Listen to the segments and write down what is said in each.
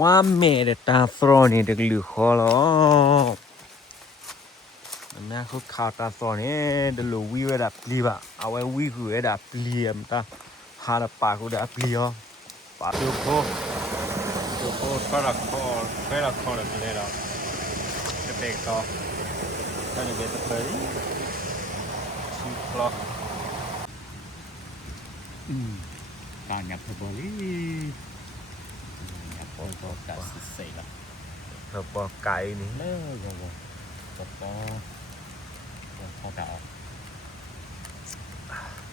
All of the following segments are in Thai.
ว่าแม่เดตาฟรอนี่เด็กหรือคอหรอแม่เขาข่าวตาฟรอนี่เดลูวิเวดับลีบะเอาไว้วิคือเวดับลีมตาฮาร์ดปากกูดับลีอ๋อปาตุโคฟารักคอแบบนี้เลยหรอจะเด็กต่อตอนนี้เป็นตะเกียบชิคลอการnhập thời bò lý nhập bò cho cả sấy lắm เธอปอไก่นี่ แล้วก็พอดาว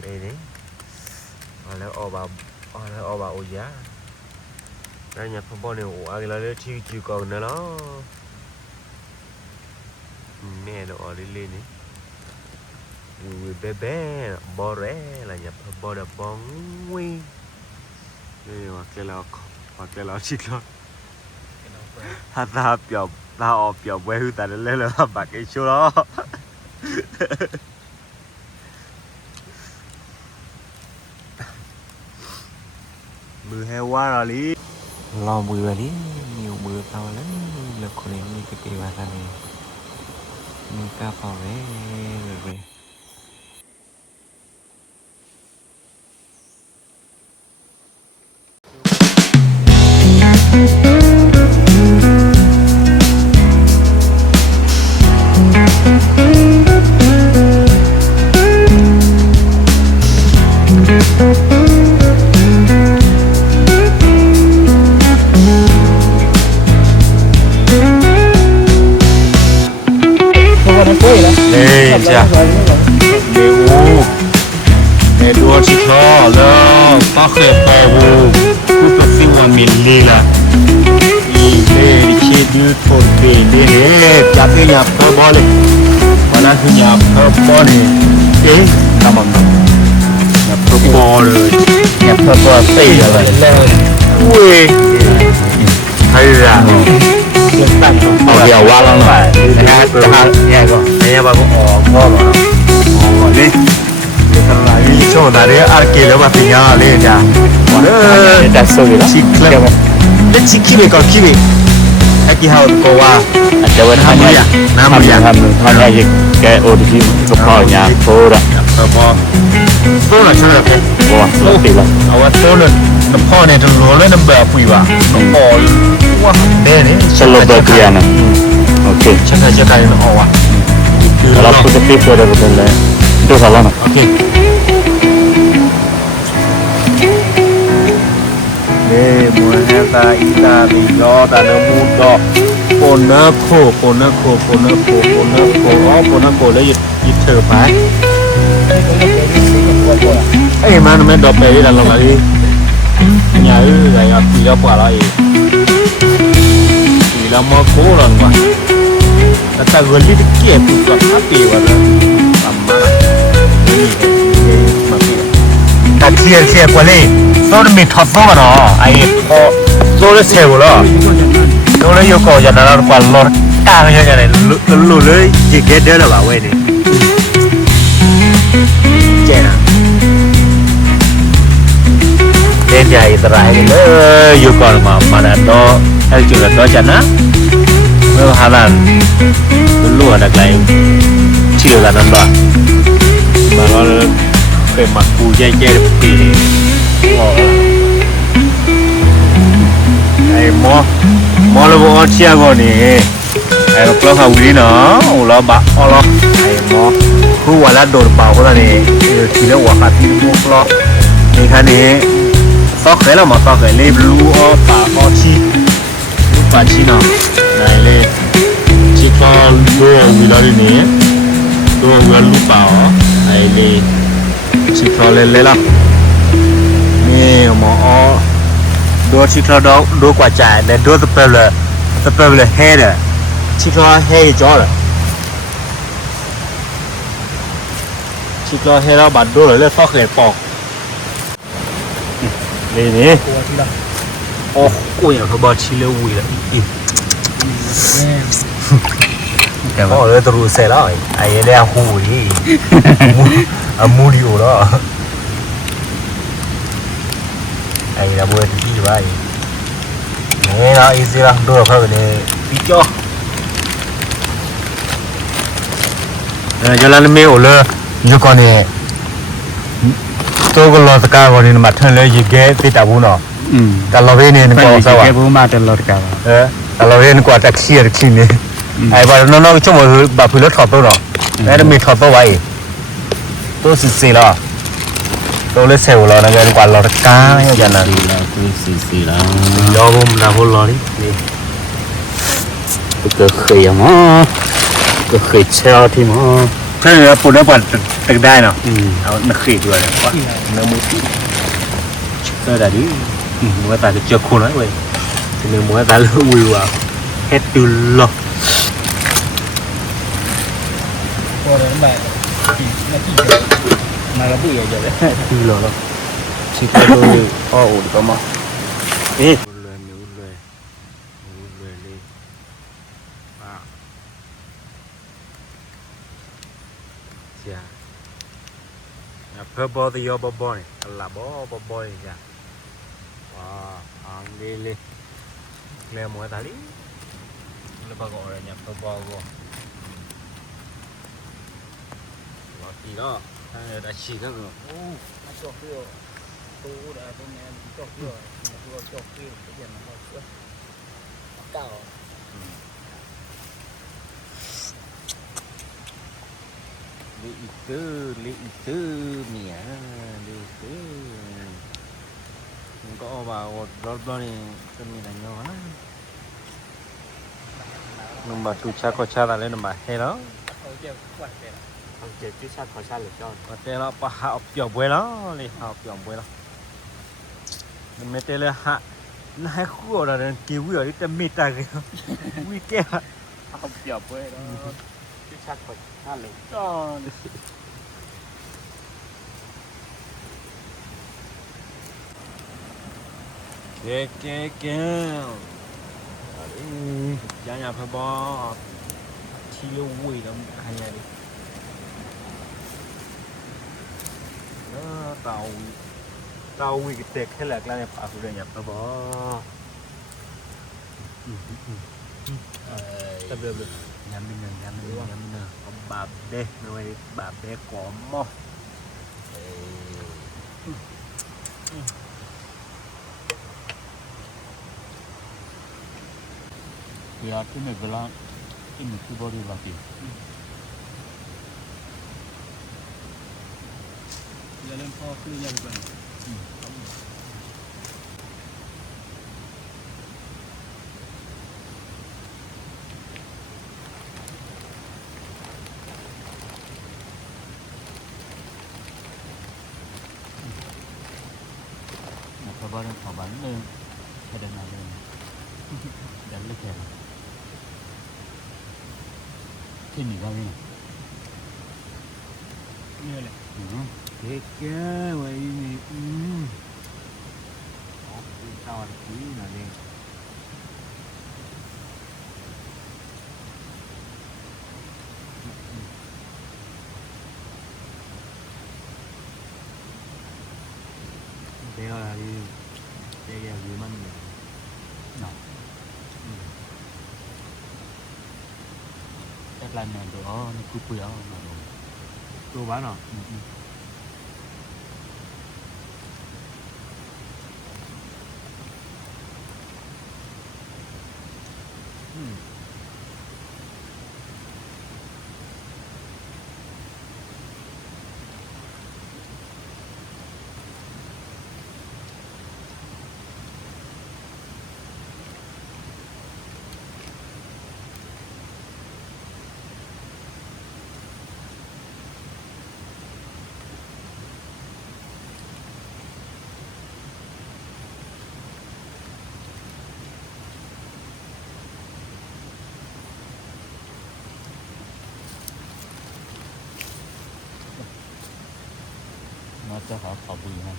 เลยนี่เอาแล้วออกมาโอยาแล้วเนี่ยพ่อเนี่ยโอ้อะไรแล้วที่จีก่อนนะเนาะแม่เนาะอะไรเลยนี่เบ๊บอเร่อะไรเนี่ยพ่อเดบองวิ่งนี่ว่าแกเราชิคแล้วถ้าเปรียบถ้าออกเปรียบไว้คือแต่เล่นแล้วบักไอ้ชัวร์มือให้ว่าเราลีรอมือลีมีมือเราแล้วเลิกคนนี้มีกระปีว่ากันนี่มีกระเป๋าเลย Đây chà để đua chỉ cho lo có thể phải vô cứ có phi hoàn mình đi là đi để chơi đưa thôn về để chặt cái nhà thơ bò lên mà là cái nhà thơ bò này đấy làm bằng nhà thơ bò rồi nhà thơ bò tây rồi ui hay làเอาเดี๋ยวว่าเราหน่อยนะเนี่ยก็เนี่ยว่าก็ออกพ่อหรออ๋อนี่ทำอะไรนี่ช่วงนั้นเนี่ยอาร์เกลแล้วมาปีนี้เลยจ้ะแต่สวยนะชิคเลยนี่ชิคขี้เบก่อนขี้เบไอ้กี่ห้าวก็ว่าแต่ว่าทำเนี่ยยังแกโอดีก็พอเนี่ยโตละพอโตละใช่ไหมโอ้โหตีละเอาว่าโตละน้ำพ่อเนี่ยจะรู้เลยน้ำแบบปุ๋ยว่ะน้ำพ่อว่าเด่นนี่สโลบาเกียนะโอเคชักไก่น้ำพ่อว่ะเราพูดจะปีเปิดอะไรเลยดูสารนะโอเคนี่มัวแฮตาอีตาบิโยตาเนมูดอกโปนเนโคอ๋อโปนเนโคแล้วยึดเธอไปไอ้มันไม่ดอกไปแล้วลงมาดิnhà ư này là tùy ra quả lại tùy ra mò cố lần mà ta gần đi cái kia cũng gặp phát tùy vào đó làm mà ta chia qua đi rồi mình thoát vô vào đó ai có rồi nó xèo đó rồi nó yêu cầu cho nó quả lọt càng như thế này lù lưới chỉ kết đỡ là bảo vệ đi chè nào nên dài traiเลยอยู่ก่อนมาแล้วก็ให้จุดแล้วก็จะนะเมื่อหาลันรั่วดักไหลชื่อละนั่นด้วยมาก็เป็นหมักปูแย่ๆปีไอ้หมอระบบเชี่ยก่อนนี่ไอ้กล้องเขาวิ่งเนาะโอ้เราบะอ๋อไอ้หมอคือวันละโดนเป่าเขาเนี่ยทีละหัวขาดที่มุกล้อนี่คันนี้ซอกเลยเรามาซอกเลยรู้อ๋อป่าอ๋อชีรู้ป่าชีเนาะไหนเลยชีก็รู้วิลาดีนี่รู้วิลารู้ป่าอ๋อไหนเลยชีก็เลยล่ะนี่หมออ๋อดูชีก็ดูกว่าจ่ายแต่ดูสเปรย์เลยเฮดเลยชีก็เฮดจ่อเลยชีก็เฮดเราบัดดูเลยซอกเลยปอกนี่นี่โอ้โหอย่างเขาบอกชิลล์วีละอีกแต่ว่าตัวรู้เสร็จแล้วไอ้เรื่องหูนี่มูดิโอแล้วไอ้ระเบิดที่ไว้โอ้ นี่เราอีซี่ละดูเขาเลยพี่จ้อจะแล้วไม่โอเลยยุคนี้ตัวก็รอสกาวนี่มาทันเลยยิ่งแก่ติดตาบุญเนาะแต่เราเห็นนี่ก็สวะ แกบูมาตลอดกัน แต่เราเห็นกว่าแท็กซี่นี่ไอ้บ้านน้องๆชั่วโมงแบบพื้นรถถอดตัวเนาะแล้วมีถอดตัวไว้ตัวสี่ๆละตัวเล็กเซลล์เรานะเงินกว่าเราตะก้าอย่างนั้น แล้วคือสี่แล้ว ยอมนะพวกเราดิ ก็เคยมั้งก็เคยเช่าที่มั้ง ถ้าเนื้อปุ่นเนื้อปั่นตึกได้เนาะเอาหนักขีดด้วยว่าเนื้อมือเนื้อแต่ดิมือตาจะเจอคนน้อยเว้ยเนื้อมือตาเลือวิวอ่ะเฮ็ดดูหรอ พอเลยน้ำแบบมาแล้วพี่จะเลย ดูหรอ ชิคกี้พายพ่ออุ่นก็มาเอ๊ะ เลยนิ้วเลยเลยป้าเสียเพื่อบอที่ยอบอบนี่อะไรบอนี่จ้ะว้าอังเดเลยเลี้ยงมือตาดิแล้วก็อะไรเนี่ยเพื่อบอทีเนาะถ้าได้ฉีกก็โอ้ มาจอกเพื่อตู้ได้ตรงนี้จอกเพื่อมาตัวจอกเพื่อเปลี่ยนมาเพื่อเก่า ลีอีตื้อเมียลีตื้อมันก็เอามารถนี่ก็มีอะไรเงี้ยนะนุ่มบาตูชาก็ชาอะไรนุ่มบาเฮ้ยแล้ว เขาเจ็บปวดเลย เอาเจ็ดที่ชาติขอชาติหรือจอด ก็เจอแล้วปะหาเอาเปียกไว้แล้วเลยหาเปียกไว้แล้วมันไม่เจอเลยฮะนายคู่อะไรเนี่ยกิ้วอยู่ที่จะมีตาเลยวิ่งแก่ เอาเปียบไว้แล้วที่ชาติขอชาติหรือจอด แก่อย่าพะบอที่เลี้ยววิ่งแล้วอะไรดิเตาวิ่งเตะแค่แหลกแล้วเนี่ยปากกูเลยอย่าพะบอตับเดือบเลยยำเป็นเนื้อยำเป็นเนื้อบาปเด้ไม่ไว้บาปเด้กอมมอ เปียที่หนึ่งเวลาที่หนึ่งคือบริวารที่ อย่าเล่นพ่อคือยังเป็น นะครับว่าเรื่องของบ้านเรื่องแค่เดินมาเลยดันเลือกแค่ที่หนึ่งก็นี่ นี่แหละ แก่ไว้นี่คือตอนที่นั่นเองเดี๋ยวอะไรเดี๋ยวอยู่มันเนี่ยเนาะ các lần này tụi nó cứ quỳ ở mà rồiตัวบ้านเนาะ nó cho họ khẩu bì ha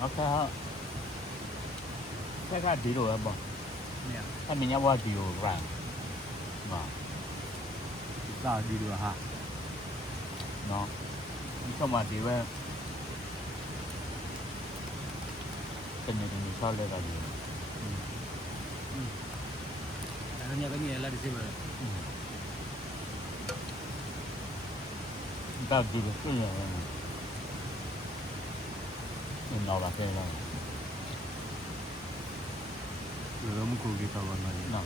ok ha cái cái đi rồi không เนี่ย ถ้ามีเนี่ยว่าดีอยู่แรงมา เราดีด้วยฮะ เนาะ ช สมาธิว่าเป็นอย่างนี้ชอบเลยกันอยู่ แล้วเนี่ยก็มีอะไรที่มา ก็ดูเป็นเรื่องอะไรเป็นเราแบบเป็นเรา 너무 고기가 많아요. เนาะ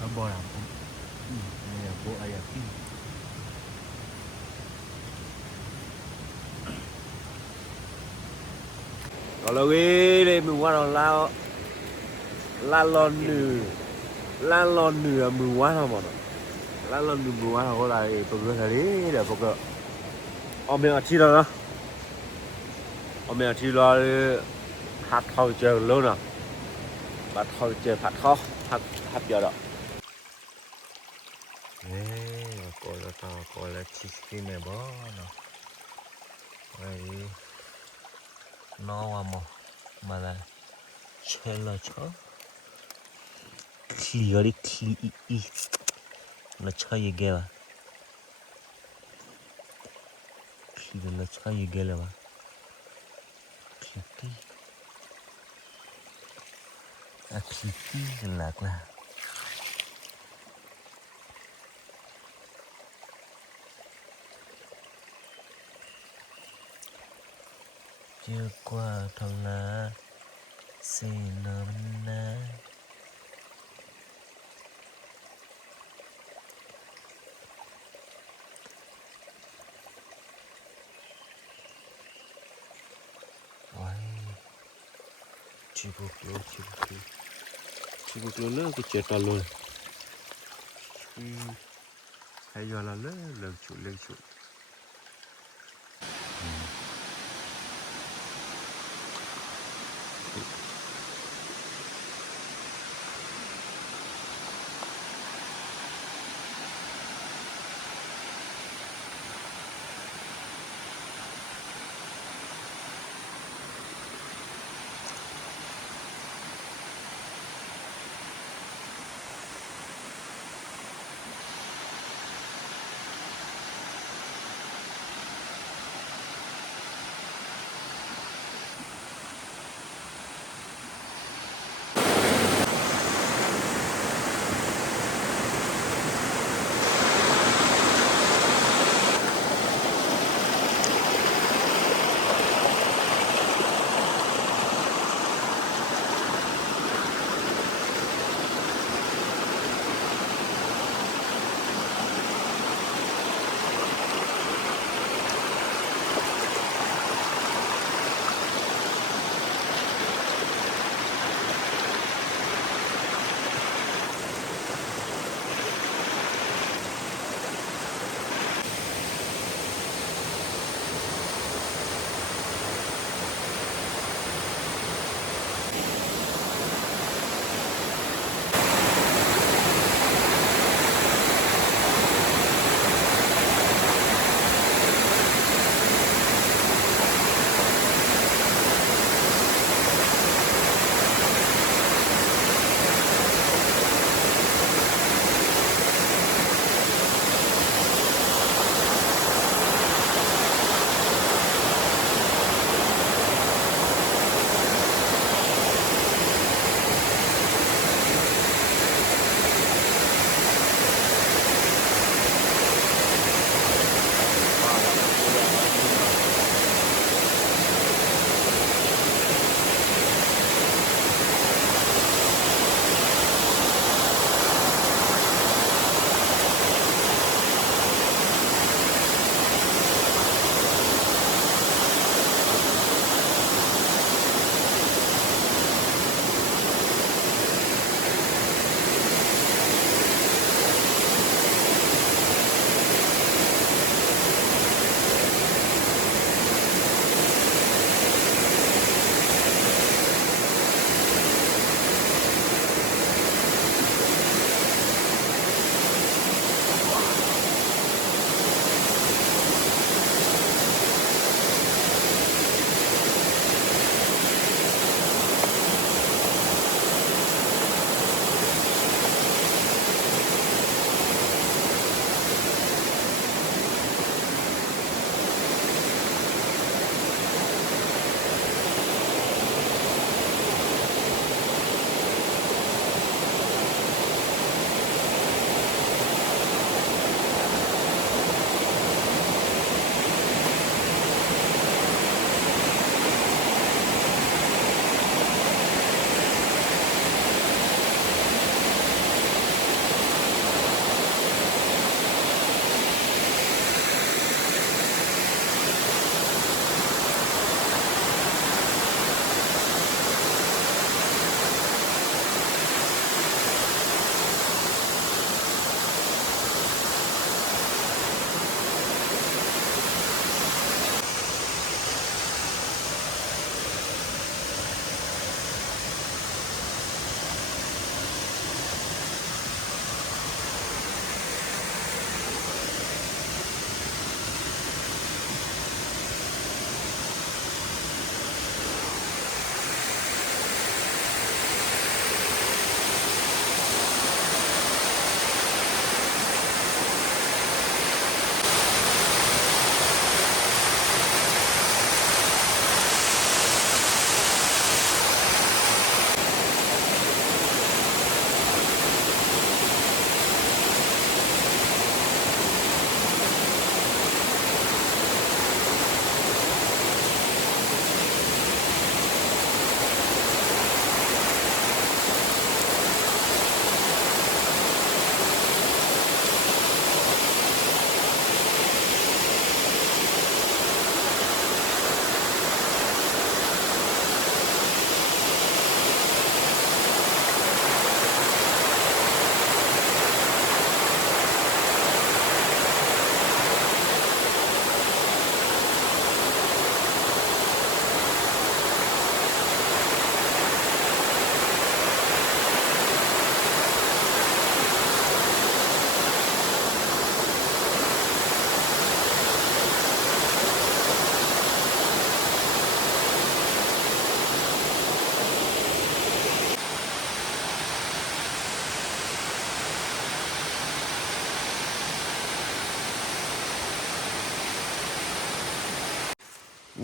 nó bò làm cũng này là bộ ai à kim ก็เลยมึงว่าเราลาลอนเหนือมึงว่าเราหมดลาลอนเหนือมึงว่าเราก็ได้ปกติเดี๋ยวปกติเอาเมียที่เราเนาะเอาเมียที่เราหัดเข้าเจอแล้วเนาะบัดเข้าเจอผัดเข้าหัดเยอะดอก 네 꼴라다 꼴라 치스키네 뭐노 아이 너와 뭐 말아 첼라쳐 클리어리 클리이 nó cho gì ghê à khi nó cho gì ghê là mà clicky à clicky là chưa qua thằng là xin nó na ôi chỉ buộc luôn cái chết ta luôn hay giờ là lên chủ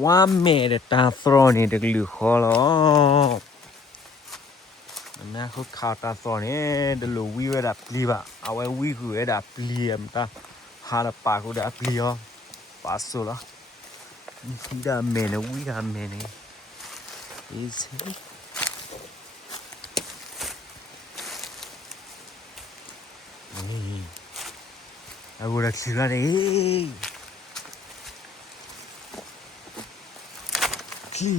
ว่าแม่เดตาสรอนี่เด็กหรือคอหรอมันน่าเขาข่าวตาสรอนี่เดลูวิวดับลีบะเอาไว้วิวดับลีมตาหาละปากกูดับลีอ๋อปาสุละนี่ดาแม่เนี่ยวิดาแม่เนี่ยอีสินี่เอากูดักสิละเนี่ยขี้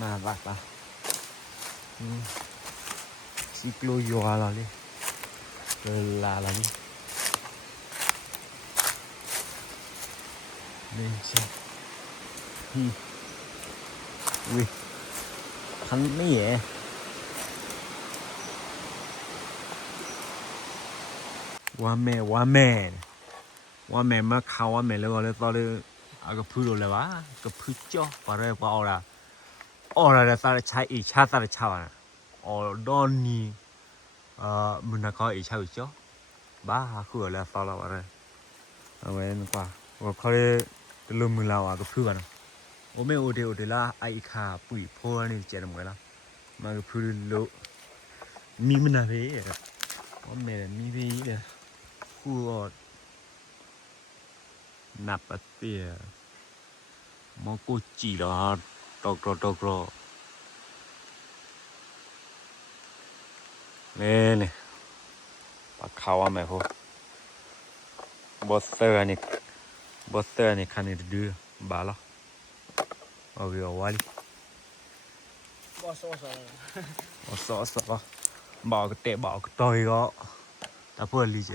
มาบักละซิโคลโยอาละเลยลาละนี่นี่ใช่อุ้ยคันไม่แย่ว่าแม่มาเขาว่าแม่เลยว่าเลยตอนเลยอากระพือเลยว่ากระพือจ่อปะเรกว่าเอาละแต่ตาใช้อีชาตาใช้อ่ะดอนนี่มันน่ะก็อีชาอีจ่อบ้าคืออะไรตาละว่าเลยเอาไว้นั่นกว่าว่าเขาเลยลืมมือเราอ่ะกระพือกันโอ้แม่โอเดล่าไอขาปุ๋ยพ่อนี่เจ๋งเหมือนกันละมากระพือโลมีมันอะไรว่าแม่มีไปเนี่ยคู่นับปะเตียมอกูจีหรอตกรอนี่ปากเขาว่าแม่พ่อบอสเตอร์นี่คันนี้ดื้อบาละเอาไปเอาไว้ บ่ซ้อๆ เอาสอบอกเตะบอกต่อยก็แต่เพื่อนลีเจ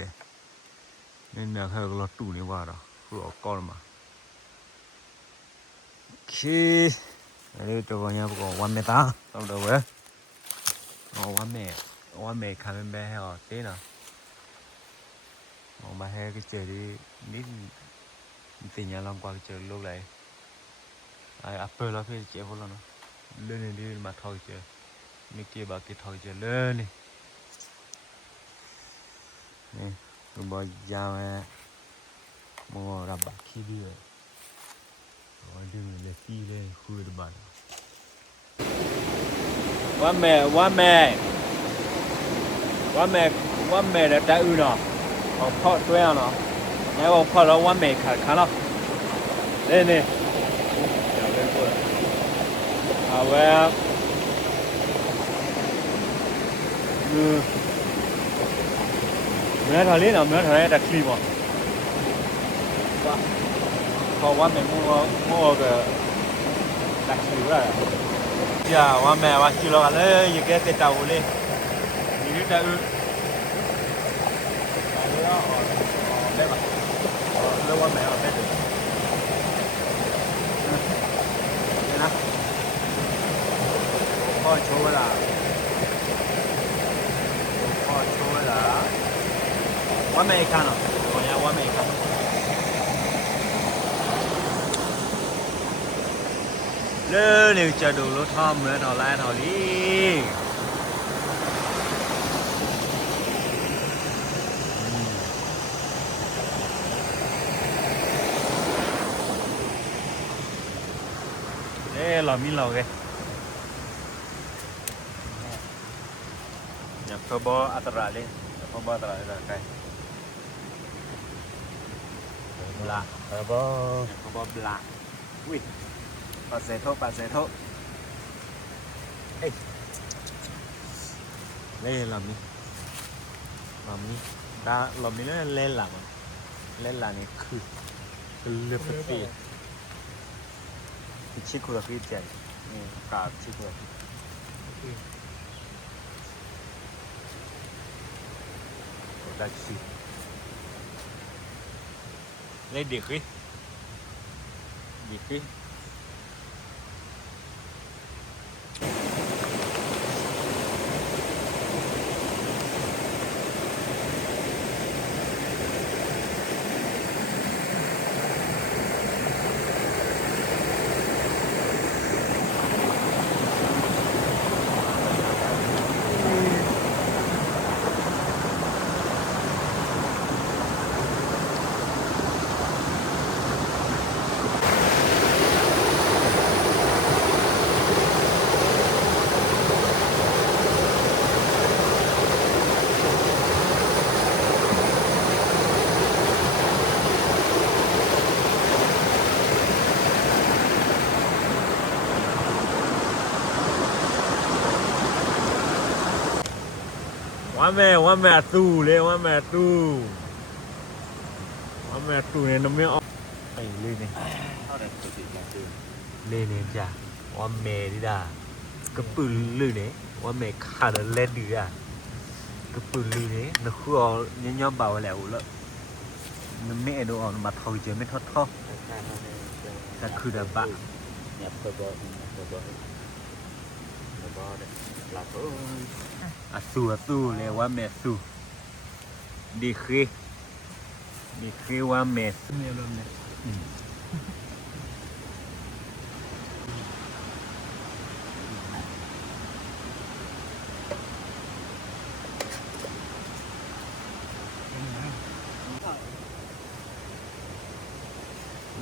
นี่เนี่ยเขาก็รถตู้นี่ว่าหรอคือเอาก้อนมาโอเคอันนี้ตัวนี้พวกวันเมตาต้องดูเว้ยวันเมคันเป็นแบบเหรอเต้นอ่ะมาให้cái trời đi nít tình nhà lòng qua cái trời lúc này ai apple là phải chơi vô nó lên này đi mà thôi chơi mấy kia bà kia thôi chơi lên đi nè tụi bà già mà mua ra bạc khi đi rồi đừng để phi lên khui được bạn quá mẹ đã trái ư nọพ่อตัวเนาะแล้วพ่อเราว่าเมฆขาเนาะนี่เดี๋ยวเล่นพูดเอาไว้มือทะเลเนาะทะเลดักคลีบอ่ะเพราะว่าเมฆมัวก็ดักคลีบแล้วอย่าว่าแม่ว่าคิดเราเลยอย่าแกเตะเต่าเลยนี่จะได้ป่ะเรียกว่าแมวได้ถึงนี่นะพ่อโชว์เวลาว่าไม่คันหรอคนนี้ว่าไม่คันเลื่อนนี่จะดูรถท่อมเหมือนเท่าไรเท่านี้เรามีเราไงอย่าเพิ่มบ่อัตราเลยอย่าเพิ่มบ่อัตราเลยไงบลาเพิ่มบ่บลาอุ้ยปาเซโตเอ้ยเล่เรามีดาเรามีเล่นหลังนี่คือเลือดเปีย치쿠라 그랬지 까 치쿠라 다시 lấy điện khí แม่ตู้เลยว่าแม่ตู้เนี่ยน้ำไม่ออกไปเลยเนี่ย เท่านั้นตัวจริงคือ เลยเนี่ยจ้ะว่าแม่ดิดากระปืนเลยเนี่ยว่าแม่ขาดเล่นดีอ่ะกระปืนเลยเนี่ยนักขัวเนี่ยย่อมเบาแล้วแล้วมันไม่เอาออกมาทอเจอไม่ทอด ข้างๆเนี่ย แต่คือแบบบะ เนี่ยเปิดบ่เนี่ยหลับ สู้เลยว่าแม่สู้ดีคือว่าแม่สู้ เนี่ยรวมเนี่ย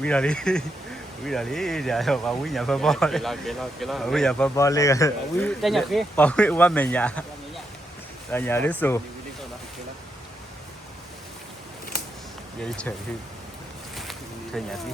วินาทีเดี๋ยวว่าวิญญาณพ่อบอล เกล้า วิญญาณพ่อบอลเลยกัน จะอยากพี่ ปอว่าแม่ยาแต่ยาได้สู้เดี๋ยวเฉยคือเฉยยาสิ